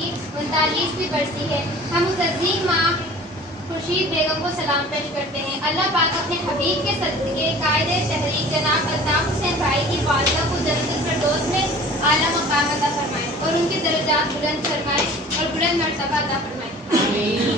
की 39वीं बरसी है। हम उस अजीम माँ खुर्शीद बेगम को सलाम पेश करते हैं। अल्लाह पाक अपने हबीब के सदक़े कायदे तहरीक जनाब अल्ताफ हुसैन भाई की वालिदा को जन्नतुल फिरदौस में आला मकाम अता फरमाए और उनके दर्जात बुलंद फरमाए और बुलंद मर्तबा अता फरमाए।